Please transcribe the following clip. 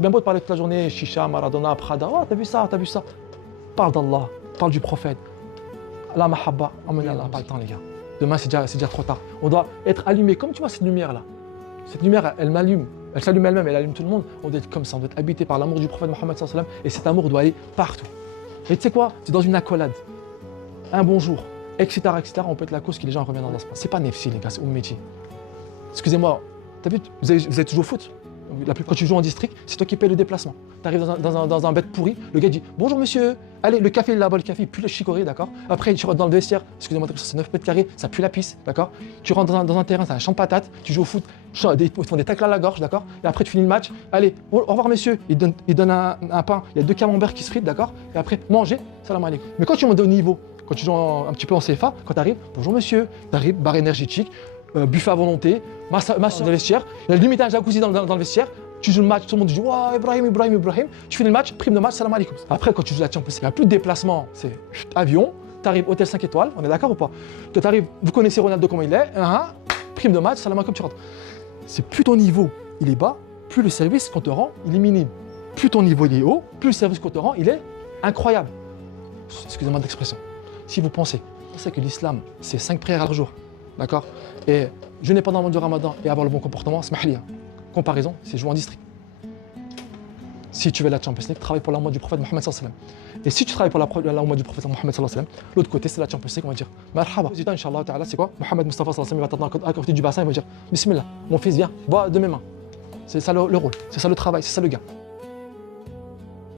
C'est bien beau de parler toute la journée, Chicha, Maradona, Prada, oh, t'as vu ça, t'as vu ça. Parle d'Allah, parle du prophète. La mahabba, emmenez Allah, pas le temps les gars. Demain c'est déjà trop tard. On doit être allumé, comme tu vois cette lumière là. Cette lumière, elle m'allume, elle s'allume elle-même, elle allume tout le monde. On doit être comme ça, on doit être habité par l'amour du prophète Mohammed sallallahu alayhi wa sallam. Et cet amour doit aller partout. Et tu sais quoi, c'est dans une accolade, un bonjour, etc., etc. On peut être la cause que les gens reviennent dans l'espace. C'est pas Nefsi les gars, c'est Ummeti. Excusez-moi, t'as vu, vous avez toujours au foot. Quand tu joues en district, c'est toi qui payes le déplacement. Tu arrives dans un bête pourri, le gars dit bonjour monsieur, allez, le café là-bas, le café il pue le chicorée, d'accord. Après, tu rentres dans le vestiaire, excusez-moi, c'est 9 mètres carrés, ça pue la pisse, d'accord. Tu rentres dans un terrain, c'est un champ de patates, tu joues au foot, ils font des tacles à la gorge, d'accord. Et après, tu finis le match, allez, au revoir monsieur, il donne un pain, il y a 2 camemberts qui se fritent, d'accord. Et après, manger, salam alaikum. Mais quand tu montes au niveau, quand tu joues un petit peu en CFA, quand tu arrives, bonjour monsieur, tu arrives, barre énergétique, buffet à volonté, masse dans le vestiaire, il y a limite un jacuzzi dans le vestiaire. Tu joues le match, tout le monde dit waouh, Ibrahim. Tu finis le match, prime de match, salam alaikum. Après, quand tu joues la Champions League, il n'y a plus de déplacement. C'est avion, tu arrives hôtel 5 étoiles, on est d'accord ou pas? Tu arrives, vous connaissez Ronaldo comment il est, prime de match, salam alaikum, tu rentres. C'est plus ton niveau il est bas, plus le service qu'on te rend il est minime. Plus ton niveau il est haut, plus le service qu'on te rend il est incroyable. Excusez-moi de l'expression. Si vous pensez que l'islam c'est 5 prières par jour, d'accord? Et jeûner pendant le mois du Ramadan et avoir le bon comportement, c'est mahli. Comparaison, c'est jouer en district. Si tu veux la Champions League, travaille pour l'amour du prophète Mohammed sallallahu alayhi wa sallam. Et si tu travailles pour l'amour du prophète Mohammed sallallahu alayhi wa sallam, l'autre côté c'est la Champions League, on va dire marhaba. Résultat, Inch'Allah ta'ala, c'est quoi? Mohammed Mustafa sallallahu alayhi wa sallam, il va t'attendre à côté du bassin, il va dire Bismillah, mon fils, viens, bois de mes mains. C'est ça le rôle, c'est ça le travail, c'est ça le gars.